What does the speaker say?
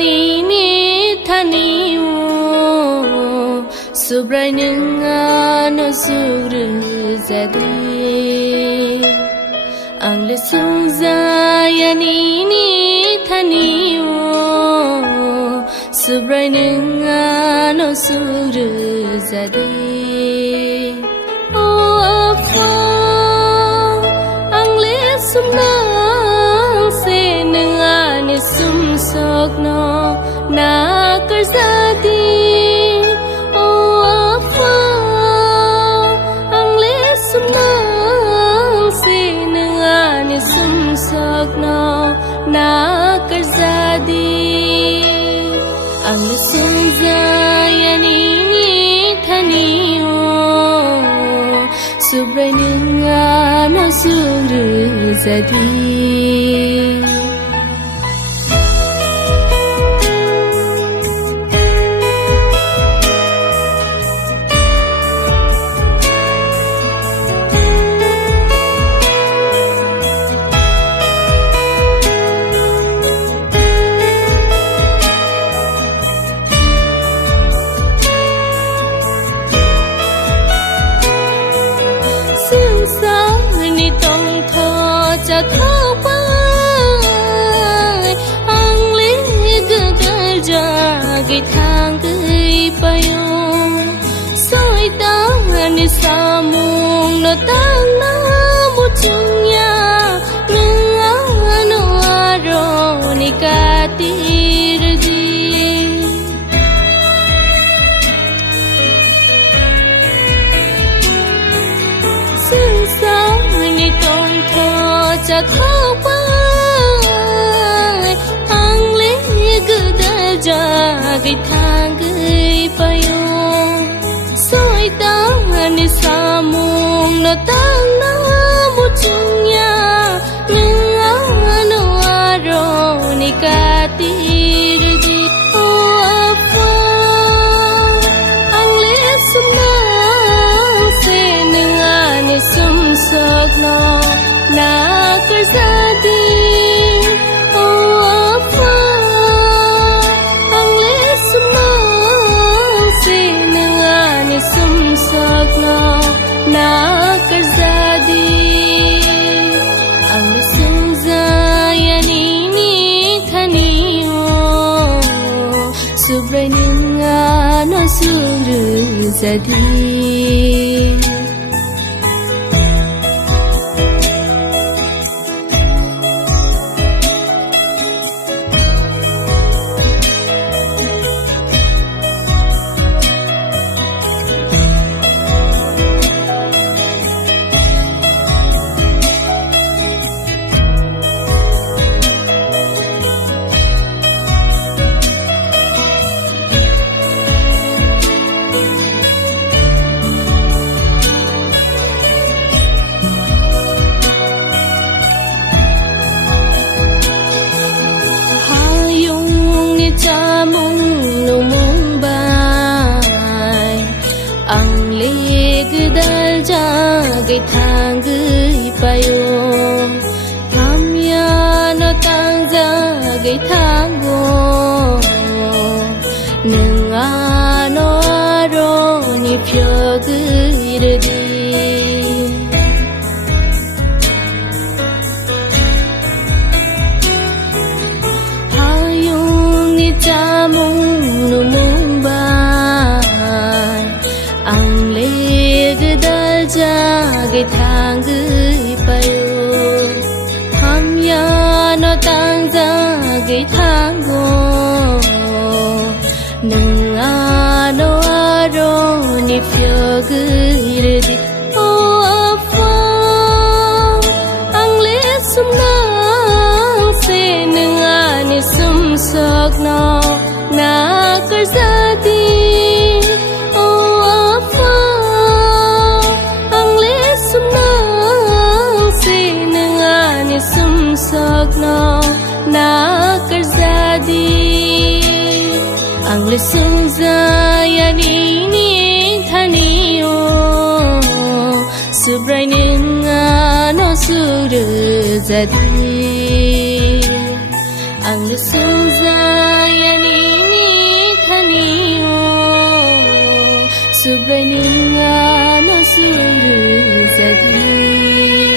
ni thani subrai ninga no suru zadi angle sunza yani ni thani subrai ninga no suru zadi afa angle sumna se ninga ni sum sok no na karzadi na karzadi ang sunza yani thani subrai ninga no suru zadi ni tong tho cha tho pa ang le ga ga ja gi thang gei pa yo soi ta ni sa mung no tang na mu chung ya nga no aro ni ka ti ri ni tong tho cha tho pa ang le ga da ja gi thang gei pa yo soi ta ni sa mung no tang na mu chung ya nga no aro ni ka ti ri o afa ang le sum na se nga ni sum sok no na karzadi o afa ang le sumna se nga ni sum sok no na karzadi ang sunza yani thani subrai ninga no suru zadi cha mung no mung bai ang le gu dal ja ge thang gei pa yo tham ya no tang ja ge thang go nang a no ro ni phyo gei re di cha mung no mung bai ang le ga da ja ge thang gei pa yo ham ya no tang ja ge thang go nang a no aro ni phyo gei re di o afa ang le sum na se nga ni sum sok no na karzadi o afa ang le sumna se nga ni sum sok no na karzadi ang le sunza yani thani subrai ninga no suru zadi ang le sunza Subraininga no suru zagi